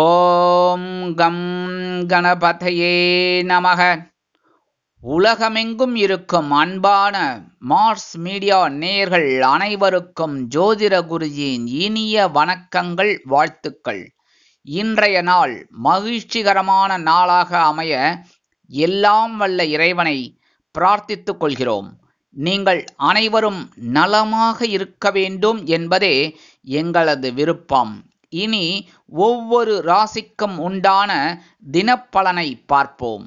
ஓம் come கணபதையே நமக. உலகமெங்கும் இருக்கும் அன்பான மார்ஸ் மீடியா நேயர்கள் அனைவருக்கும் ஜோதிட குருஜியின் இனிய வணக்கங்கள், வாழ்த்துக்கள். இன்றைய நாள் மகிழ்ச்சிகரமான நாளாக அமைய எல்லாம் வல்ல இறைவனை பிரார்த்தித்துக் கொள்கிறோம். நீங்கள் அனைவரும் நலமாக இருக்க வேண்டும் என்பதே எங்களது விருப்பம். இனி ஒவ்வொரு ராசிக்கும் உண்டான தினப்பலனை பார்ப்போம்.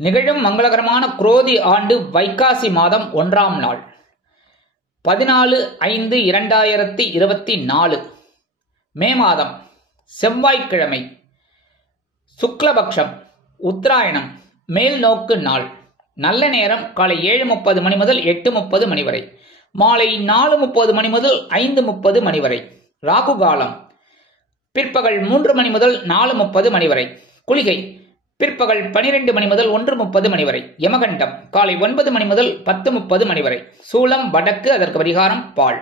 நிகழும் மங்களகரமான குரோதி ஆண்டு வைகாசி மாதம் 1ஆம் நாள் 14/5/2024 மே மாதம் செவ்வாய்க்கிழமை, சுக்லபக்ஷம், உத்தராயணம், மேல் நோக்கு நாள். நல்ல நேரம் காலை 7:30 மணி முதல் 8:30 மணி வரை, மாலை 4:30 மணி முதல் 5:30 மணி வரை. ராகு காலம் பிற்பகல் 3 மணி முதல் 4:30 மணி வரை. குளிகை பிற்பகல் 12 மணி முதல் 1:30 மணி வரை. யமகண்டம் காலை 9 மணி முதல் 10:30 மணி வரை. சூலம் வடக்கு, அதற்கு பரிகாரம் பால்.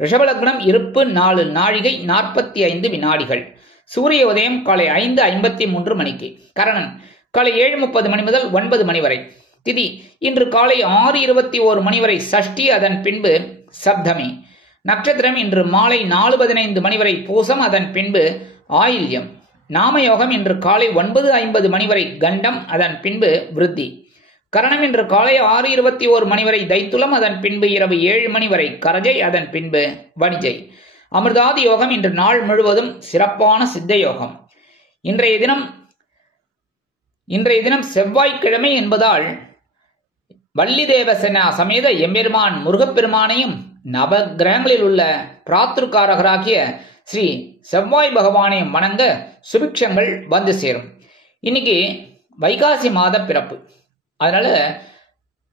ரிஷபலக்னம் இருப்பு 4 நாழிகை 45 வினாடிகள். சூரிய உதயம் காலை 5:53 மணிக்கு. கரணன் காலை 7:30 மணி முதல் 9 மணி வரை. திதி இன்று காலை 6:21 மணி வரை சஷ்டி, அதன் பின்பு சப்தமி. நட்சத்திரம் இன்று மாலை 4:15 மணி வரை பூசம், அதன் பின்பு ஆயில்யம். நாமயோகம் இன்று காலை 9:50 மணி வரை கண்டம், அதன் பின்பு விருத்தி. கரணம் இன்று காலை 6:21 மணி வரை தைத்துலம், அதன் பின்பு இரவு 7 மணி வரை கரஜை, அதன் பின்பு வணிஜை. அமிர்தாதி யோகம் இன்று நாள் முழுவதும் சிறப்பான சித்த யோகம். இன்றைய தினம் செவ்வாய்க்கிழமை என்பதால் வள்ளி தேவசேனா சமேத எம்பெருமான் முருகப்பெருமானையும் நவ கிரகங்களில் உள்ள பிராத்ருக்காரகராகிய ஸ்ரீ செவ்வாய் பகவானையும் வணங்க சுபிக்ஷங்கள் வந்து சேரும். இன்னைக்கு வைகாசி மாத பிறப்பு, அதனால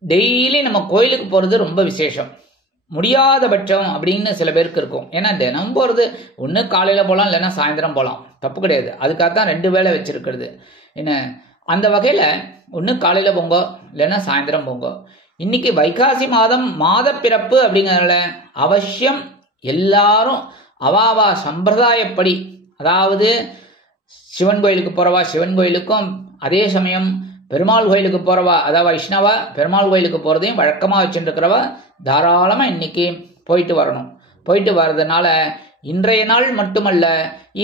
டெய்லி நம்ம கோயிலுக்கு போறது ரொம்ப விசேஷம். முடியாதபட்சம் அப்படின்னு சில பேருக்கு இருக்கும். ஏன்னா தினம் போறது ஒன்று காலையில போகலாம், இல்லைன்னா சாயந்தரம் போகலாம், தப்பு கிடையாது. அதுக்காகத்தான் 2 வேளை வச்சிருக்கிறது. என்ன அந்த வகையில ஒன்று காலையில போங்க, இல்லைன்னா சாயந்தரம் போங்க. இன்னைக்கு வைகாசி மாதம் மாத பிறப்பு அப்படிங்கிறதுல அவசியம் எல்லாரும் அவாவா சம்பிரதாயப்படி, அதாவது சிவன் கோயிலுக்கு போறவா சிவன் கோயிலுக்கும், அதே சமயம் பெருமாள் கோயிலுக்கு போறவா, அதாவது வைஷ்ணவா பெருமாள் கோயிலுக்கு போறதையும் வழக்கமா வச்சுட்டு இருக்கிறவா தாராளமா இன்னைக்கு போயிட்டு வரணும். போயிட்டு வர்றதுனால இன்றைய நாள் மட்டுமல்ல,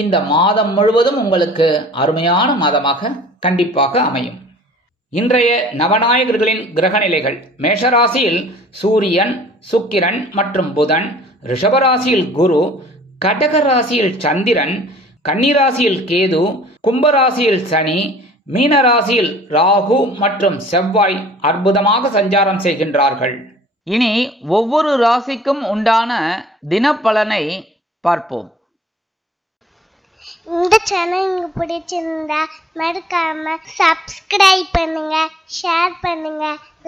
இந்த மாதம் முழுவதும் உங்களுக்கு அருமையான மாதமாக கண்டிப்பாக அமையும். இன்றைய நவநாயகர்களின் கிரக நிலைகள்: மேஷராசியில் சூரியன், சுக்கிரன் மற்றும் புதன், ரிஷபராசியில் குரு, கடக ராசியில் சந்திரன், கன்னிராசியில் கேது, கும்பராசியில் சனி, மீனராசியில் ராகு மற்றும் செவ்வாய் அற்புதமாக சஞ்சாரம் செய்கின்றார்கள். இனி ஒவ்வொரு ராசிக்கும் உண்டான தினப்பலனை பார்ப்போம். இந்த சேனல் உங்களுக்கு பிடிச்சிருந்தா மறக்காம சப்ஸ்கிரைப் பண்ணுங்க, ஷேர் பண்ணுங்க,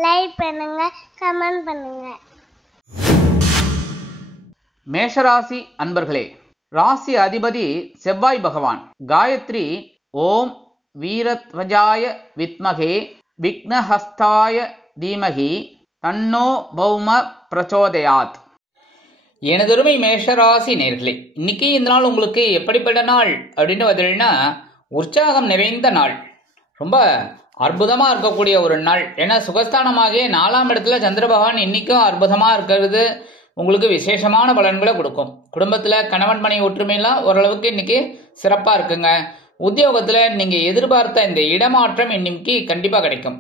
லைக் பண்ணுங்க, கமெண்ட் பண்ணுங்க. மேஷராசி அன்பர்களே, ராசி அதிபதி செவ்வாய் பகவான். காயத்ரி ஓம் வீரத்வஜாய வித்மகே விக்னஹஸ்தாய தீமகி தன்னோ பௌம பிரச்சோதயாத். எனதொருமை மேஷராசி நேர்களே, இன்னைக்கு இந்த நாள் உங்களுக்கு எப்படிப்பட்ட நாள் அப்படின்னு பார்த்தீங்கன்னா உற்சாகம் நிறைந்த நாள், ரொம்ப அற்புதமா இருக்கக்கூடிய ஒரு நாள். ஏன்னா சுகஸ்தானமாகிய 4ஆம் இடத்துல சந்திர பகவான் இன்னைக்கும் அற்புதமா இருக்கிறது உங்களுக்கு விசேஷமான பலன்களை கொடுக்கும். குடும்பத்துல கணவன் மனைவி ஒற்றுமையெல்லாம் ஓரளவுக்கு இன்னைக்கு சிறப்பா இருக்குங்க. உத்தியோகத்துல நீங்க எதிர்பார்த்த இந்த இடமாற்றம் இன்னைக்கு கண்டிப்பா கிடைக்கும்.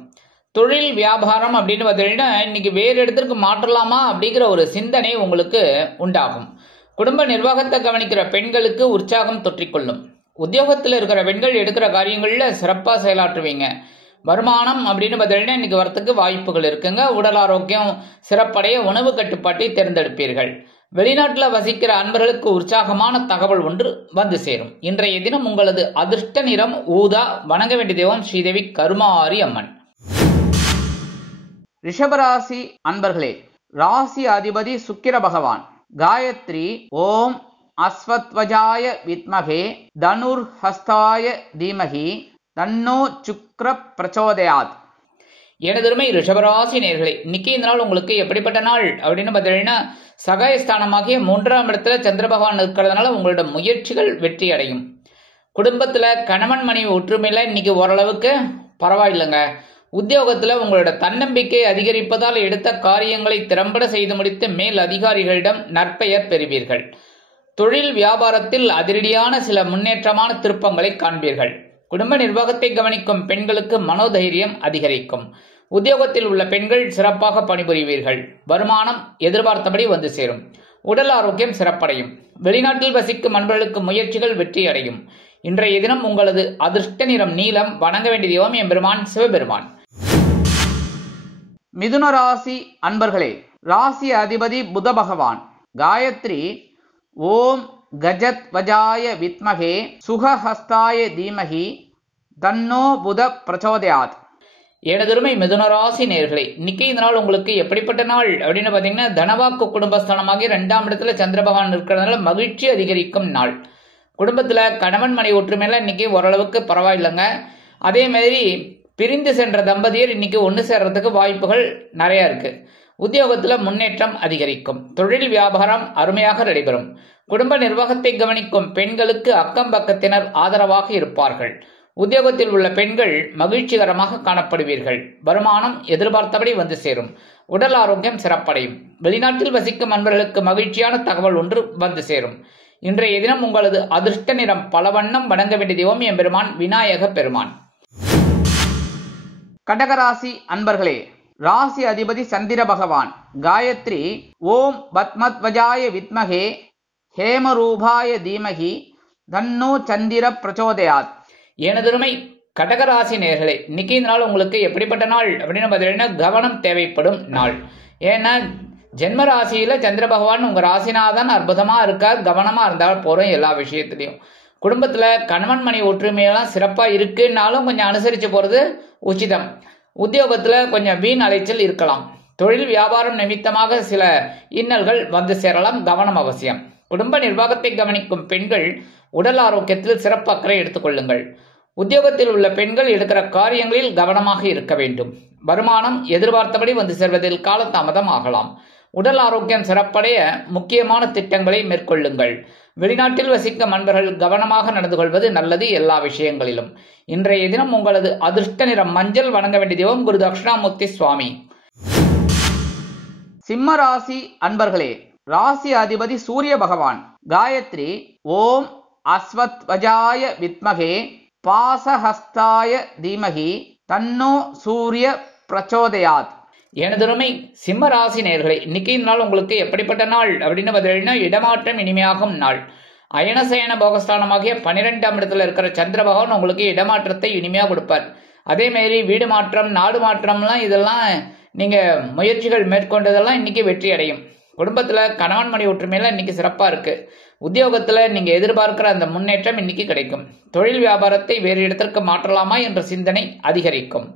தொழில் வியாபாரம் அப்படின்னு பார்த்தீங்கன்னா இன்னைக்கு வேறு இடத்திற்கு மாற்றலாமா அப்படிங்கிற ஒரு சிந்தனை உங்களுக்கு உண்டாகும். குடும்ப நிர்வாகத்தை கவனிக்கிற பெண்களுக்கு உற்சாகம் தொற்றிக்கொள்ளும். உத்தியோகத்தில் இருக்கிற பெண்கள் எடுக்கிற காரியங்கள்ல சிறப்பா செயலாற்றுவீங்க. வருமானம் அப்படின்னு பார்த்தீங்கன்னா இன்னைக்கு வரத்துக்கு வாய்ப்புகள் இருக்குங்க. உடல் ஆரோக்கியம் சிறப்படைய உணவு கட்டுப்பாட்டை தேர்ந்தெடுப்பீர்கள். வெளிநாட்டில் வசிக்கிற அன்பர்களுக்கு உற்சாகமான தகவல் ஒன்று வந்து சேரும். இன்றைய தினம் உங்களது அதிர்ஷ்ட நிறம் ஊதா. வணங்க வேண்டிய தெய்வம் ஸ்ரீதேவி கருமாரி அம்மன். ரிஷபராசி அன்பர்களே, ராசி அதிபதி சுக்கிர பகவான். காயத்ரி ஓம் அஸ்வத்வஜாய வித்மகே தனுர் ஹஸ்தாய தீமகி தன்னோ சுக்ர பிரச்சோதயாத். எனதருமை ரிஷபராசி நேர்களே, இன்னைக்கு இந்த நாள் உங்களுக்கு எப்படிப்பட்ட நாள் அப்படின்னு பார்த்தீங்கன்னா சகாயஸ்தானமாகிய 3ஆம் இடத்துல சந்திர பகவான் இருக்கிறதுனால உங்களோட முயற்சிகள் வெற்றி அடையும். குடும்பத்துல கணவன் மனைவி ஒற்றுமையில இன்னைக்கு ஓரளவுக்கு பரவாயில்லைங்க. உத்தியோகத்துல உங்களோட தன்னம்பிக்கை அதிகரிப்பதால் எடுத்த காரியங்களை திறம்பட செய்து முடித்து மேல் அதிகாரிகளிடம் நற்பெயர் பெறுவீர்கள். தொழில் வியாபாரத்தில் அதிரடியான சில முன்னேற்றமான திருப்பங்களை காண்பீர்கள். குடும்ப நிர்வாகத்தை கவனிக்கும் பெண்களுக்கு மனோதைரியம் அதிகரிக்கும். உத்தியோகத்தில் உள்ள பெண்கள் சிறப்பாக பணிபுரிவீர்கள். வருமானம் எதிர்பார்த்தபடி வந்து சேரும். உடல் ஆரோக்கியம் சிறப்படையும். வெளிநாட்டில் வசிக்கும் அன்பர்களுக்கு முயற்சிகள் வெற்றியடையும். இன்றைய தினம் உங்களது அதிர்ஷ்ட நிறம் நீலம். வணங்க வேண்டிய தெய்வம் எம்பெருமான் சிவபெருமான். மிதுன ராசி அன்பர்களே, ராசி அதிபதி புத பகவான். காயத்ரி ஓம் கஜத் வஜாய வித்மகே சுகஹஸ்தாய தீமகி தன்னோ புத பிரச்சோதயாத். எனதருமை மிதுன ராசி நேயர்களே, இன்னைக்கு இந்த நாள் உங்களுக்கு எப்படிப்பட்ட நாள் அப்படின்னு பாத்தீங்கன்னா, தனவாக்கு குடும்பஸ்தானமாகி 2ஆம் இடத்துல சந்திர பகவான் இருக்கிறதுனால மகிழ்ச்சி அதிகரிக்கும் நாள். குடும்பத்துல கணவன் மனைவி ஒற்றுமையில இன்னைக்கு ஓரளவுக்கு பரவாயில்லைங்க. அதே மாதிரி பிரிந்து சென்ற தம்பதியர் இன்னைக்கு ஒன்று சேர்றதுக்கு வாய்ப்புகள் நிறைய இருக்கு. உத்தியோகத்துல முன்னேற்றம் அதிகரிக்கும். தொழில் வியாபாரம் அருமையாக நடைபெறும். குடும்ப நிர்வாகத்தை கவனிக்கும் பெண்களுக்கு அக்கம் பக்கத்தினர் ஆதரவாக இருப்பார்கள். உத்தியோகத்தில் உள்ள பெண்கள் மகிழ்ச்சிகரமாக காணப்படுவீர்கள். வருமானம் எதிர்பார்த்தபடி வந்து சேரும். உடல் ஆரோக்கியம் சிறப்படையும். வெளிநாட்டில் வசிக்கும் அன்பர்களுக்கு மகிழ்ச்சியான தகவல் ஒன்று வந்து சேரும். இன்றைய தினம் உங்களது அதிர்ஷ்ட நிறம் பலவண்ணம். வணங்க வேண்டிய தெய்வம் எம்பெருமான் விநாயக பெருமான். கடகராசி அன்பர்களே, ராசி அதிபதி சந்திர பகவான். காயத்ரி ஓம் பத்மத்வஜாய வித்மகே ஹேமரூபாய தீமகி தன்னோ சந்திர பிரச்சோதயாத். எனதருமை கடகராசி நேயர்களே, இன்னைக்கு இந்த நாள் உங்களுக்கு எப்படிப்பட்ட நாள் அப்படின்னு பார்த்தீங்கன்னா, கவனம் தேவைப்படும் நாள். ஏன்னா ஜென்ம ராசியில சந்திர பகவான் உங்க ராசினாதான் அற்புதமா இருக்கார். கவனமா இருந்தால் போறோம் எல்லா விஷயத்திலையும். குடும்பத்துல கணவன் மனைவி ஒற்றுமையெல்லாம் சிறப்பா இருக்குன்னாலும் கொஞ்சம் அனுசரிச்சு போறது உச்சிதம். உத்தியோகத்துல கொஞ்சம் வீண் அலைச்சல் இருக்கலாம். தொழில் வியாபாரம் நிமித்தமாக சில இன்னல்கள் வந்து சேரலாம். கவனம் அவசியம். குடும்ப நிர்வாகத்தை கவனிக்கும் பெண்கள் உடல் ஆரோக்கியத்தில் சிறப்பு அக்கறை எடுத்துக்கொள்ளுங்கள். உத்தியோகத்தில் உள்ள பெண்கள் எடுக்கிற காரியங்களில் கவனமாக இருக்க வேண்டும். வருமானம் எதிர்பார்த்தபடி வந்து சேர்வதில் காலதாமதம் ஆகலாம். உடல் ஆரோக்கியம் சிறப்படைய முக்கியமான திட்டங்களை மேற்கொள்ளுங்கள். வெளிநாட்டில் வசிக்கும் அன்பர்கள் கவனமாக நடந்து கொள்வது நல்லது எல்லா விஷயங்களிலும். இன்றைய தினம் உங்களது அதிர்ஷ்ட நிறம் மஞ்சள். வணங்க வேண்டிய தெய்வம் குரு தட்சிணாமூர்த்தி சுவாமி. சிம்ம ராசி அன்பர்களே, ராசி அதிபதி சூரிய பகவான். காயத்ரி ஓம் அஸ்வத்வஜாய வித்மகே பாசஹஸ்தாய தீமகி தன்னோ சூரிய பிரச்சோதயாத். எனதருமை சிம்ம ராசி நேயர்களே, இன்னைக்கு இந்த நாள் உங்களுக்கு எப்படிப்பட்ட நாள் அப்படின்னு பார்த்தீங்கன்னா, இடமாற்றம் இனிமையாகும் நாள். அயனசயன போகஸ்தானமாகிய 12ஆம் இடத்துல இருக்கிற சந்திர பகவான் உங்களுக்கு இடமாற்றத்தை இனிமையா கொடுப்பார். அதே மாதிரி வீடு மாற்றம், நாடு மாற்றம்லாம் இதெல்லாம் நீங்க முயற்சிகள் மேற்கொண்டதெல்லாம் இன்னைக்கு வெற்றி அடையும். குடும்பத்துல கணவன் மனைவி ஒற்றுமையில இன்னைக்கு சிறப்பா இருக்கு. உத்தியோகத்துல நீங்க எதிர்பார்க்கிற அந்த முன்னேற்றம் இன்னைக்கு கிடைக்கும். தொழில் வியாபாரத்தை வேறு இடத்திற்கு மாற்றலாமா என்ற சிந்தனை அதிகரிக்கும்.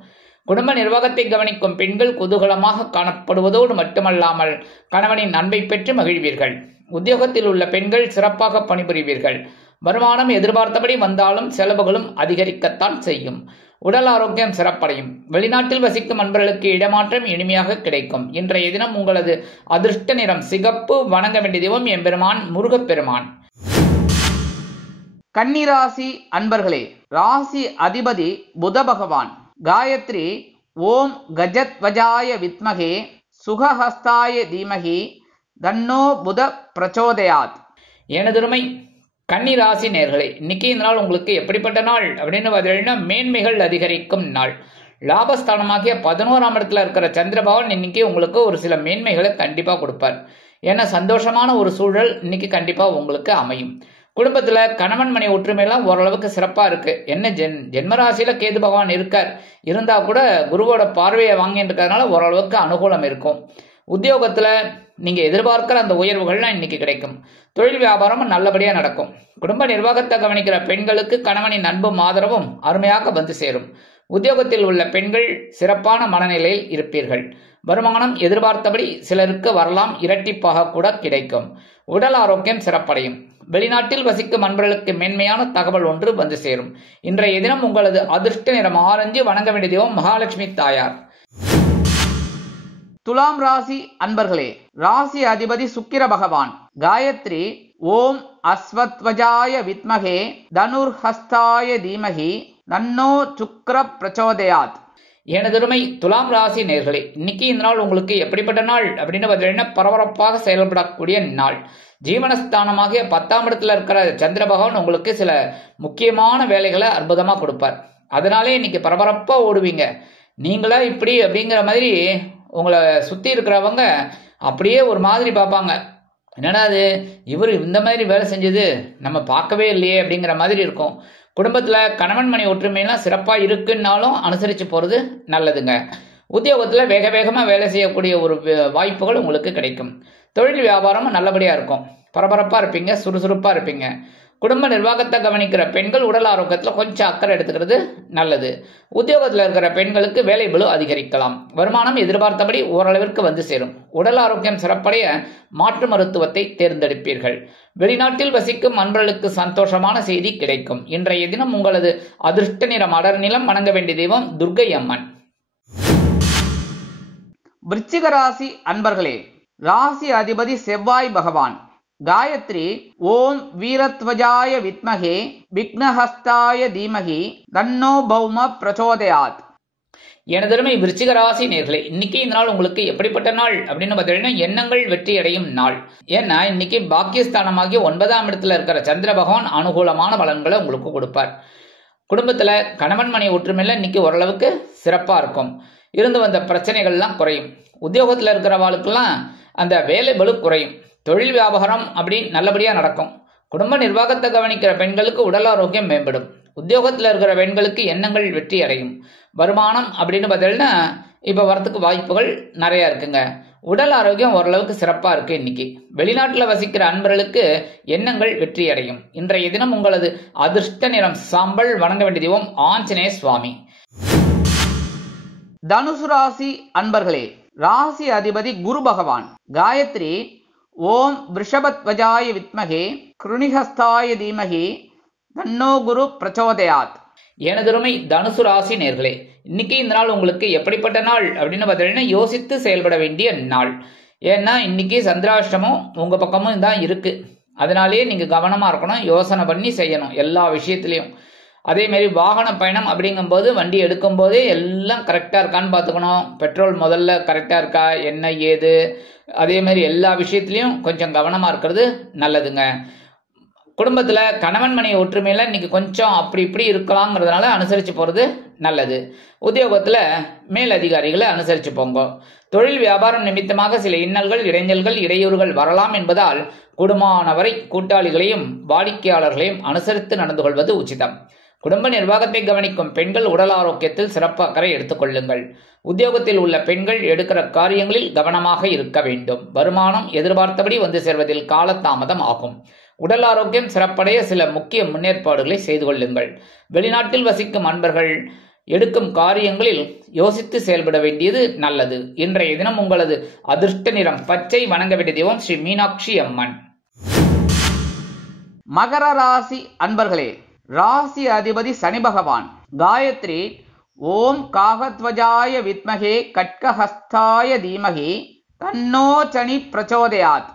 குடும்ப நிர்வாகத்தை கவனிக்கும் பெண்கள் குதூகலமாக காணப்படுவதோடு மட்டுமல்லாமல் கணவனின் அன்பை பெற்று மகிழ்வீர்கள். உத்தியோகத்தில் உள்ள பெண்கள் சிறப்பாக பணிபுரிவீர்கள். வருமானம் எதிர்பார்த்தபடி வந்தாலும் செலவுகளும் அதிகரிக்கத்தான் செய்யும். உடல் ஆரோக்கியம் சிறப்படையும். வெளிநாட்டில் வசிக்கும் அன்பர்களுக்கு இடமாற்றம் இனிமையாக கிடைக்கும். இன்றைய தினம் உங்களது அதிர்ஷ்ட நிறம் சிகப்பு. வணங்க வேண்டிய தெய்வம் எம்பெருமான் முருகப்பெருமான். கன்னிராசி அன்பர்களே, ராசி அதிபதி புத பகவான். காயத்ரி ஓம் கஜத்வஜாய வித்மகே சுகஹஸ்தாய தீமகி தன்னோ புத பிரச்சோதயாத். எனதருமை கன்னி ராசி நேயர்களே, இன்னைக்கு இந்த நாள் உங்களுக்கு எப்படிப்பட்ட நாள் அப்படின்னு பார்த்தீங்கன்னா, மேன்மைகள் அதிகரிக்கும் நாள். லாபஸ்தானமாகிய 11ஆம் இடத்துல இருக்கிற சந்திரபகவான் இன்னைக்கு உங்களுக்கு ஒரு சில மேன்மைகளை கண்டிப்பா கொடுப்பார். ஏன்னா சந்தோஷமான ஒரு சூழல் இன்னைக்கு கண்டிப்பா உங்களுக்கு அமையும். குடும்பத்துல கணவன் மனை ஒற்றுமையெல்லாம் ஓரளவுக்கு சிறப்பா இருக்கு. என்ன ஜென்மராசியில கேது பகவான் இருக்கார், இருந்தா கூட குருவோட பார்வையை வாங்கிட்டு இருக்கிறதுனால ஓரளவுக்கு அனுகூலம் இருக்கும். உத்தியோகத்துல நீங்க எதிர்பார்க்கிற அந்த உயர்வுகள்லாம் இன்னைக்கு கிடைக்கும். தொழில் வியாபாரமும் நல்லபடியா நடக்கும். குடும்ப நிர்வாகத்தை கவனிக்கிற பெண்களுக்கு கணவனின் அன்பும் ஆதரவும் அருமையாக வந்து சேரும். உத்தியோகத்தில் உள்ள பெண்கள் சிறப்பான மனநிலையில் இருப்பீர்கள். வருமானம் எதிர்பார்த்தபடி சிலருக்கு வரலாம், இரட்டிப்பாக கூட கிடைக்கும். உடல் ஆரோக்கியம் சிறப்படையும். வெளிநாட்டில் வசிக்கும் அன்பர்களுக்கு மேன்மையான தகவல் ஒன்று வந்து சேரும். இன்றைய தினம் உங்களது அதிர்ஷ்ட நிறம் ஆரஞ்சு. வணங்க வேண்டிய தெய்வம் மகாலட்சுமி தாயார். துலாம் ராசி அன்பர்களே, ராசி அதிபதி சுக்கிர பகவான். காயத்ரி ஓம் அஸ்வத்வஜாய வித்மகே தனுர்ஹஸ்தாய தீமகி தன்னோ சுக்ர பிரச்சோதயாத். எனதருமை துலாம் ராசி நேர்களே, இன்னைக்கு இந்த நாள் உங்களுக்கு எப்படிப்பட்ட நாள் அப்படின்னு பார்த்தீங்கன்னா பரபரப்பாக செயல்படக்கூடிய நாள். ஜீவனஸ்தானமாகிய 10ஆம் இடத்துல இருக்கிற சந்திர பகவான் உங்களுக்கு சில முக்கியமான வேலைகளை அற்புதமாக கொடுப்பார். அதனாலே இன்னைக்கு பரபரப்பாக ஓடுவீங்க. நீங்களா இப்படி அப்படிங்கிற மாதிரி உங்களை சுற்றி இருக்கிறவங்க அப்படியே ஒரு மாதிரி பார்ப்பாங்க. என்னடா அது, இவர் இந்த மாதிரி வேலை செஞ்சது நம்ம பார்க்கவே இல்லையே அப்படிங்கிற மாதிரி இருக்கும். குடும்பத்தில் கணவன் மனை ஒற்றுமையெல்லாம் சிறப்பாக இருக்குன்னாலும் அனுசரித்து போகிறது நல்லதுங்க. உத்தியோகத்தில் வேக வேகமாக வேலை செய்யக்கூடிய ஒரு வாய்ப்புகள் உங்களுக்கு கிடைக்கும். தொழில் வியாபாரமும் நல்லபடியாக இருக்கும். பரபரப்பாக இருப்பீங்க, சுறுசுறுப்பாக இருப்பீங்க. குடும்ப நிர்வாகத்தை கவனிக்கிற பெண்கள் உடல் ஆரோக்கியத்தில் கொஞ்சம் அக்கறை எடுத்துக்கிறது நல்லது. உத்தியோகத்தில் இருக்கிற பெண்களுக்கு வேலை பளு அதிகரிக்கலாம். வருமானம் எதிர்பார்த்தபடி ஓரளவிற்கு வந்து சேரும். உடல் ஆரோக்கியம் சிறப்படைய மாற்று மருத்துவத்தை தேர்ந்தெடுப்பீர்கள். வெளிநாட்டில் வசிக்கும் அன்பர்களுக்கு சந்தோஷமான செய்தி கிடைக்கும். இன்றைய தினம் உங்களது அதிர்ஷ்ட நிறம் அடர் நிலம். வணங்க வேண்டிய தெய்வம் துர்க்கை அம்மன். விருச்சிக ராசி அன்பர்களே, ராசி அதிபதி செவ்வாய் பகவான். காயத்ரி ஓம் வீரத்வஜாய வித்மகே விக்னஹஸ்தாய தீமகி தன்னோ பௌம பிரச்சோதயாத். எனதருமை விருச்சிக ராசி நேர்களே, இன்னைக்கு இந்த நாள் உங்களுக்கு எப்படிப்பட்ட நாள் அப்படின்னு பார்த்தீங்கன்னா எண்ணங்கள் வெற்றி அடையும் நாள். ஏன்னா இன்னைக்கு பாக்கியஸ்தானமாகிய 9ஆம் இடத்துல இருக்கிற சந்திர பகவான் அனுகூலமான பலன்களை உங்களுக்கு கொடுப்பார். குடும்பத்தில் கணவன் மனை ஒற்றுமையில் இன்னைக்கு ஓரளவுக்கு சிறப்பாக இருக்கும். இருந்து வந்த பிரச்சனைகள்லாம் குறையும். உத்தியோகத்தில் இருக்கிறவாளுக்கெல்லாம் அந்த வேலை பளு குறையும். தொழில் வியாபாரம் அப்படி நல்லபடியாக நடக்கும். குடும்ப நிர்வாகத்தை கவனிக்கிற பெண்களுக்கு உடல் ஆரோக்கியம் மேம்படும். உத்தியோகத்தில் இருக்கிற பெண்களுக்கு எண்ணங்கள் வெற்றி அடையும். வருமானம் அப்படின்னு பார்த்தீங்கன்னா இப்போ வரத்துக்கு வாய்ப்புகள் நிறையா இருக்குங்க. உடல் ஆரோக்கியம் ஓரளவுக்கு சிறப்பாக இருக்குது. இன்னைக்கு வெளிநாட்டில் வசிக்கிற அன்பர்களுக்கு எண்ணங்கள் வெற்றி அடையும். இன்றைய தினம் உங்களது அதிர்ஷ்ட நிறம் சாம்பல். வணங்க வேண்டிய தெய்வம் ஆஞ்சநேய சுவாமி. தனுசு ராசி அன்பர்களே, ராசி அதிபதி குரு பகவான். காயத்ரி ஓம் ரிஷபத்வஜாய வித்மகே கிருணிஹஸ்தாய தீமகி தன்னோ குரு பிரச்சோதயாத். எனதருமை தனுசு ராசி நேர்களே, இன்னைக்கு இந்த நாள் உங்களுக்கு எப்படிப்பட்ட நாள் அப்படின்னு பார்த்தீங்கன்னா யோசித்து செயல்பட வேண்டிய நாள். ஏன்னா இன்னைக்கு சந்திராஷ்டமம் உங்கள் பக்கமும் தான் இருக்குது. அதனாலேயே நீங்கள் கவனமாக இருக்கணும், யோசனை பண்ணி செய்யணும் எல்லா விஷயத்துலையும். அதேமாரி வாகன பயணம் அப்படிங்கும்போது வண்டி எடுக்கும்போதே எல்லாம் கரெக்டாக இருக்கான்னு பார்த்துக்கணும். பெட்ரோல் முதல்ல கரெக்டாக இருக்கா, என்ன ஏது, அதேமாரி எல்லா விஷயத்துலையும் கொஞ்சம் கவனமாக இருக்கிறது நல்லதுங்க. குடும்பத்தில் கணவன் மனை ஒற்றுமையில் இன்றைக்கி கொஞ்சம் அப்படி இப்படி இருக்கலாங்கிறதுனால அனுசரித்து போகிறது நல்லது. உத்தியோகத்தில் மேல் அதிகாரிகளை அனுசரித்து போங்க. தொழில் வியாபாரம் நிமித்தமாக சில இன்னல்கள், இடைஞ்சல்கள், இடையூறுகள் வரலாம் என்பதால் கூடுமானவரை கூட்டாளிகளையும் வாடிக்கையாளர்களையும் அனுசரித்து நடந்து கொள்வது உச்சிதம். குடும்ப நிர்வாகத்தை கவனிக்கும் பெண்கள் உடல் ஆரோக்கியத்தில் சிறப்பு அக்கறை எடுத்துக்கொள்ளுங்கள். உத்தியோகத்தில் உள்ள பெண்கள் எடுக்கிற காரியங்களில் கவனமாக இருக்க வேண்டும். வருமானம் எதிர்பார்த்தபடி வந்து சேர்வதில் காலதாமதம் ஆகும். உடல் ஆரோக்கியம் சிறப்படைய சில முக்கிய முன்னேற்பாடுகளை செய்து கொள்ளுங்கள். வெளிநாட்டில் வசிக்கும் அன்பர்கள் எடுக்கும் காரியங்களில் யோசித்து செயல்பட வேண்டியது நல்லது. இன்றைய தினம் உங்களது அதிர்ஷ்ட நிறம் பச்சை. வணங்க வேண்டிய தெய்வம் ஸ்ரீ மீனாட்சி அம்மன். மகர ராசி அன்பர்களே, ராசி அதிபதி சனி பகவான். காயத்ரி ஓம் காகத்வஜாய வித்மகே கட்கஹஸ்தாய தீமகி தன்னோ சனி பிரச்சோதயாத்.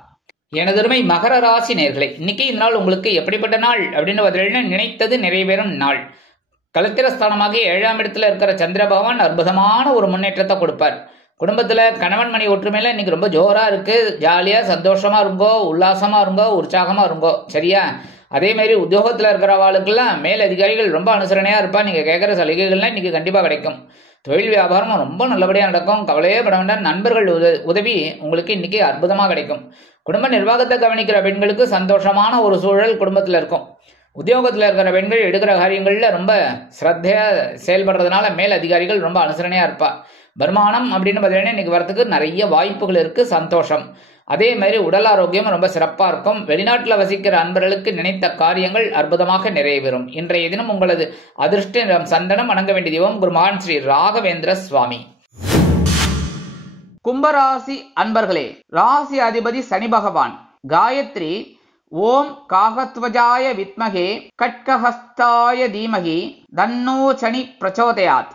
எனதருமை மகர ராசி நேர்களே, இன்னைக்கு இந்த நாள் உங்களுக்கு எப்படிப்பட்ட நாள் அப்படின்னு பார்த்தீங்கன்னா நினைத்தது நிறைவேறும் நாள். கலத்திரஸ்தானமாக 7ஆம் இடத்துல இருக்கிற சந்திர பகவான் அற்புதமான ஒரு முன்னேற்றத்தை கொடுப்பார். குடும்பத்தில் கணவன் மனை ஒற்றுமையில் இன்னைக்கு ரொம்ப ஜோராக இருக்குது. ஜாலியாக சந்தோஷமாக இருங்கோ, உல்லாசமாக இருங்கோ, உற்சாகமாக இருங்கோ, சரியா? அதேமாரி உத்தியோகத்தில் இருக்கிறவாளுக்கெல்லாம் மேல் அதிகாரிகள் ரொம்ப அனுசரணையாக இருப்பா. நீங்கள் கேட்குற சலுகைகள்லாம் இன்றைக்கி கண்டிப்பாக கிடைக்கும். தொழில் வியாபாரம் ரொம்ப நல்லபடியாக நடக்கும். கவலையே பட வேண்டாம். நண்பர்கள் உதவி உங்களுக்கு இன்றைக்கி அற்புதமாக கிடைக்கும். குடும்ப நிர்வாகத்தை கவனிக்கிற பெண்களுக்கு சந்தோஷமான ஒரு சூழல் குடும்பத்தில் இருக்கும். உத்தியோகத்தில் இருக்கிற பெண்கள் எடுக்கிற காரியங்களில் ரொம்ப ஸ்ரத்தையாக செயல்படுறதுனால மேல் அதிகாரிகள் ரொம்ப அனுசரணையாக இருப்பா. வருமானம் அப்படின்னு பார்த்தீங்கன்னா இன்றைக்கி வரத்துக்கு நிறைய வாய்ப்புகள் இருக்குது. சந்தோஷம். அதே மாதிரி உடல் ஆரோக்கியம் ரொம்ப சிறப்பாக இருக்கும். வெளிநாட்டில் வசிக்கிற அன்பர்களுக்கு நினைத்த காரியங்கள் அற்புதமாக நிறைவேறும். இன்றைய தினம் உங்களது அதிர்ஷ்ட நிறம் சந்தனம். வணங்க வேண்டிய தெய்வம் குருமகான் ஸ்ரீ ராகவேந்திர சுவாமி. கும்பராசி அன்பர்களே, ராசி அதிபதி சனி பகவான். காயத்ரி ஓம் காகத்வஜாய வித்மகே கட்கஹஸ்தாய தீமகி தன்னோ சனி பிரச்சோதயாத்.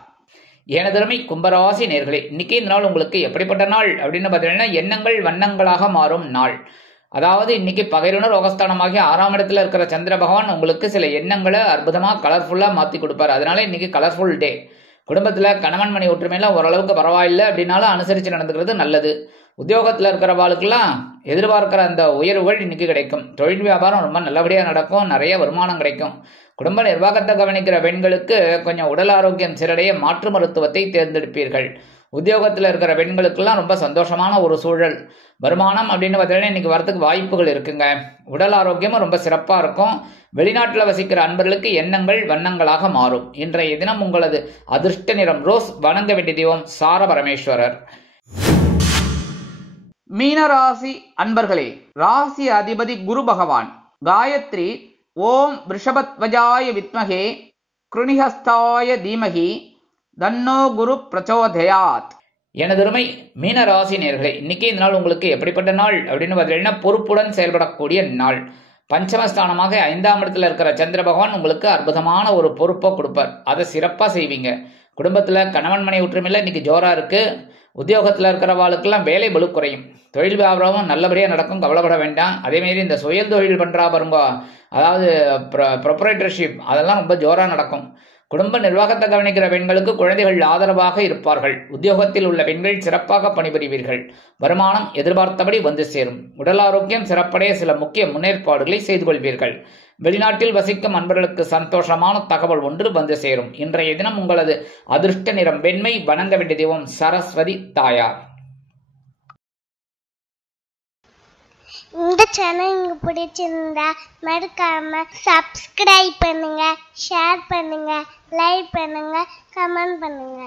எனதருமை கும்பராசி நேர்களே, இன்னைக்கு இந்த நாள் உங்களுக்கு எப்படிப்பட்ட நாள் அப்படின்னு பார்த்தீங்கன்னா, எண்ணங்கள் வண்ணங்களாக மாறும் நாள். அதாவது இன்னைக்கு பகையுணர் ரோகஸ்தானமாகிய 6ஆம் இடத்துல இருக்கிற சந்திர பகவான் உங்களுக்கு சில எண்ணங்களை அற்புதமாக கலர்ஃபுல்லாக மாற்றி கொடுப்பார். அதனால இன்னைக்கு கலர்ஃபுல் டே. குடும்பத்தில் கணவன் மணி ஒற்றுமையெல்லாம் ஓரளவுக்கு பரவாயில்லை அப்படின்னாலும் அனுசரித்து நடந்துக்கிறது நல்லது. உத்தியோகத்தில் இருக்கிறவாளுக்கெல்லாம் எதிர்பார்க்கிற அந்த உயர்வுகள் இன்னைக்கு கிடைக்கும். தொழில் வியாபாரம் ரொம்ப நல்லபடியாக நடக்கும், நிறைய வருமானம் கிடைக்கும். குடும்ப நிர்வாகத்தை கவனிக்கிற பெண்களுக்கு கொஞ்சம் உடல் ஆரோக்கியம் சீரடைய மாற்று மருத்துவத்தை தேர்ந்தெடுப்பீர்கள். உத்தியோகத்தில் இருக்கிற பெண்களுக்கெல்லாம் ரொம்ப சந்தோஷமான ஒரு சூழல். வருமானம் அப்படின்னு பார்த்தீங்கன்னா இன்னைக்கு வரத்துக்கு வாய்ப்புகள் இருக்குங்க. உடல் ஆரோக்கியமும் ரொம்ப சிறப்பாக இருக்கும். வெளிநாட்டில் வசிக்கிற அன்பர்களுக்கு எண்ணங்கள் வண்ணங்களாக மாறும். இன்றைய தினம் உங்களது அதிர்ஷ்ட நிறம் ரோஸ். வணங்க வேண்டிய தெய்வம் சார பரமேஸ்வரர். மீனராசி அன்பர்களே, ராசி அதிபதி குரு பகவான். காயத்ரி ஓம் ரிஷபத்வஜாய வித்மகே கிருணிஹஸ்தாய தீமகி தன்னோ குரு பிரச்சோதயாத். எனதருமை மீனராசி நேர்களே, இன்னைக்கு இந்த நாள் உங்களுக்கு எப்படிப்பட்ட நாள் அப்படின்னு பார்த்தீங்கன்னா, பொறுப்புடன் செயல்படக்கூடிய நாள். பஞ்சமஸ்தானமாக 5ஆம் இடத்துல இருக்கிற சந்திர பகவான் உங்களுக்கு அற்புதமான ஒரு பொறுப்பை கொடுப்பார். அதை சிறப்பாக செய்வீங்க. குடும்பத்தில் கணவன் மனை ஒற்றுமையில் இன்னைக்கு ஜோராக இருக்கு. உத்தியோகத்தில் இருக்கிறவாளுக்கெல்லாம் வேலை பளு குறையும். தொழில் வியாபாரம் நல்லபடியாக நடக்கும், கவலைப்பட வேண்டாம். அதேமாரி இந்த சுய தொழில் பண்ணுறா பாருங்க, அதாவது ப்ரொப்ரைட்டர்ஷிப், அதெல்லாம் ரொம்ப ஜோராக நடக்கும். குடும்ப நிர்வாகத்தை கவனிக்கிற பெண்களுக்கு குழந்தைகள் ஆதரவாக இருப்பார்கள். உத்தியோகத்தில் உள்ள பெண்கள் சிறப்பாக பணிபுரிவீர்கள். வருமானம் எதிர்பார்த்தபடி வந்து சேரும். உடல் ஆரோக்கியம் சிறப்படைய சில முக்கிய முன்னேற்பாடுகளை செய்து கொள்வீர்கள். வெளிநாட்டில் வசிக்கும் அன்பர்களுக்கு சந்தோஷமான தகவல் ஒன்று வந்து சேரும். இன்றைய தினம் உங்களது அதிர்ஷ்ட நிறம் வெண்மை. வணங்க வேண்டிய தெய்வம் சரஸ்வதி தாயார். இந்த சேனல் உங்களுக்கு பிடிச்சிருந்தா மறக்காம சப்ஸ்கிரைப் பண்ணுங்க, ஷேர் பண்ணுங்க, லைக் பண்ணுங்க, கமெண்ட் பண்ணுங்க.